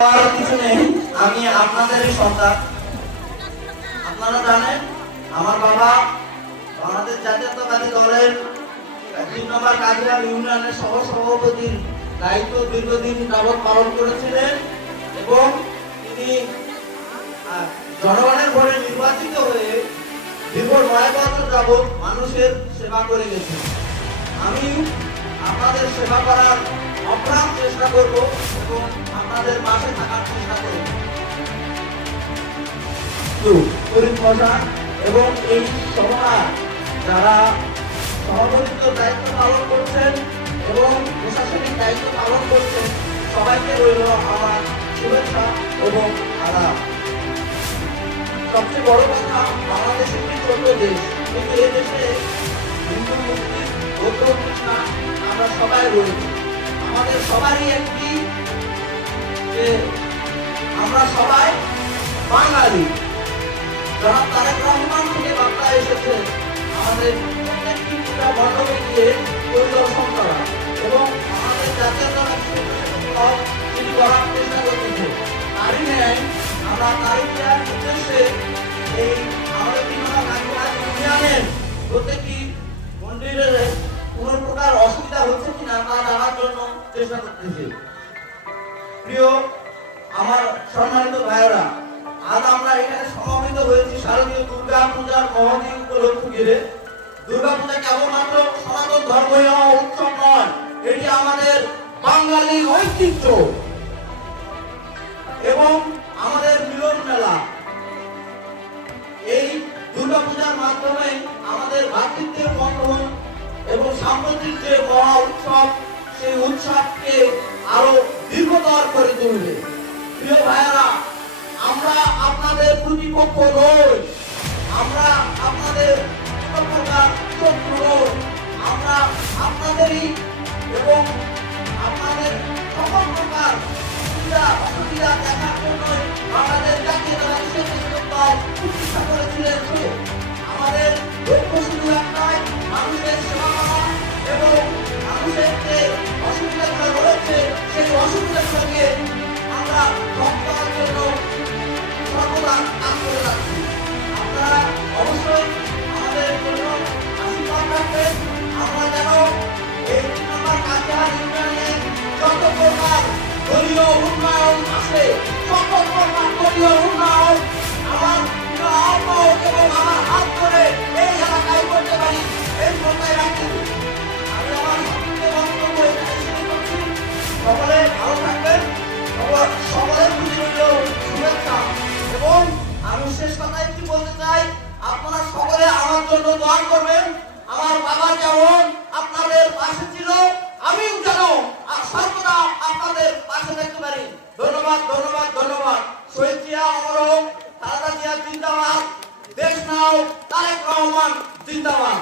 আমি আপনাদেরই সন্তান। আপনারা জানেন আমার বাবা বাংলাদেশ জাতীয়তাবাদী দলের ৩ নম্বর কাজিরাম ইউনিয়নের সহসভাপতির দায়িত্ব দীর্ঘদিন যাবৎ পালন করেছিলেন এবং তিনি জনগণের ভোটে নির্বাচিত হয়ে দীর্ঘ ৯ বছর যাবৎ মানুষের সেবা করে গেছেন। আমি আপনাদের সেবা করার অপ্রাণ চেষ্টা করব এবং আপনাদের পাশে থাকার চেষ্টা করব। এবং এই সভা যারা সভাপতিত্ব দায়িত্ব পালন করছেন এবং প্রশাসনিক দায়িত্ব পালন করছেন সবাইকে রইল আমার শুভেচ্ছা এবং আদাব। সবচেয়ে বড় কথা, বাংলাদেশ একটি ছোট দেশ, কিন্তু এই দেশে হিন্দু মুসলিম বৌদ্ধ খ্রিস্টান আমরা সবাই রয়েছি। আমাদের সবারই একটি যে আমরা সবাই বাঙালি। যারা তারেক রহমান থেকে বার্তা এসেছে আমাদের প্রত্যেকটি পূজা মণ্ডপে গিয়ে পরিদর্শন করা এবং আমাদের জাতীয়তাবাদী তিনি করার চেষ্টা করতেছে। তারই ন্যায় আমরা তারিখ দেওয়ার উদ্দেশ্যে এই আমাদের ৩ নম্বর কাজিরাম ইউনিয়নের প্রত্যেকটি মন্দিরের কোন প্রকার অসুবিধা হচ্ছে কিনা তা জানার জন্য চেষ্টা করতেছি। প্রিয় আমার সম্মানিত ভাইয়েরা, আজ আমরা এখানে সমবেত হয়েছি শারদীয় দুর্গা পূজার মহোৎসব উপলক্ষে ঘিরে। দুর্গা পূজা কেবলমাত্র সনাতন ধর্মীয় উৎসব নয়, এটি আমাদের বাঙালির ঐতিহ্য এবং আমাদের মিলন মেলা। এই দুর্গা পূজার মাধ্যমে আমাদের ভ্রাতৃত্বের বন্ধন এবং সাম্প্রতিক যে মহা উৎসব, সেই উৎসবকে আরো দীর্ঘতর করে তুলবে। প্রিয় ভাইয়েরা, আমরা আপনাদের প্রতিপক্ষ নই, আমরা আপনাদের শত্রু নই। আমরা আপনাদেরই এবং আপনাদের সকল প্রকার সুবিধা অসুবিধা দেখার জন্যই বাংলাদেশ জাতীয়তাবাদী দল প্রতিষ্ঠা করেছিলেন। আমাদের লক্ষ্য শুধু একটাই, মানুষের সেবা করা এবং মানুষের যে অসুবিধাগুলো রয়েছে সেই অসুবিধার সঙ্গে আমরা রক্ষার জন্য সর্বদা কাজ করে যাচ্ছি। আপনারা অবশ্যই আমাদের জন্য আশীর্বাদ রাখবেন। আমরা যেন এই ৩ নম্বর কাজিরাম ইউনিয়নে যত প্রকার দলীয় উন্নয়ন আছে, সকল প্রকার দলীয় উন্নয়ন আমার আহ্বায়ক এবং আমার হাত ধরে এই এলাকায় করতে পারি, এই প্রত্যয় রাখি। আমি আমার সকলকে বক্তব্য এখানে শেষ করছি। সকলে ভালো থাকবেন, সকলের প্রতি রইল শুভেচ্ছা। এবং আমি শেষ কথা একটু বলতে চাই, আপনারা সকলে আমার জন্য দোয়া করবেন। আমার বাবা যেমন আপনাদের পাশে ছিল, আমিও যেন সর্বদা আপনাদের পাশে থাকতে পারি। ধন্যবাদ, ধন্যবাদ, ধন্যবাদ। শহীদ জিয়া অমর হোক, খালেদা জিয়া জিন্দাবাদ, দেশ নাও, তারেক রহমান জিন্দাবাদ।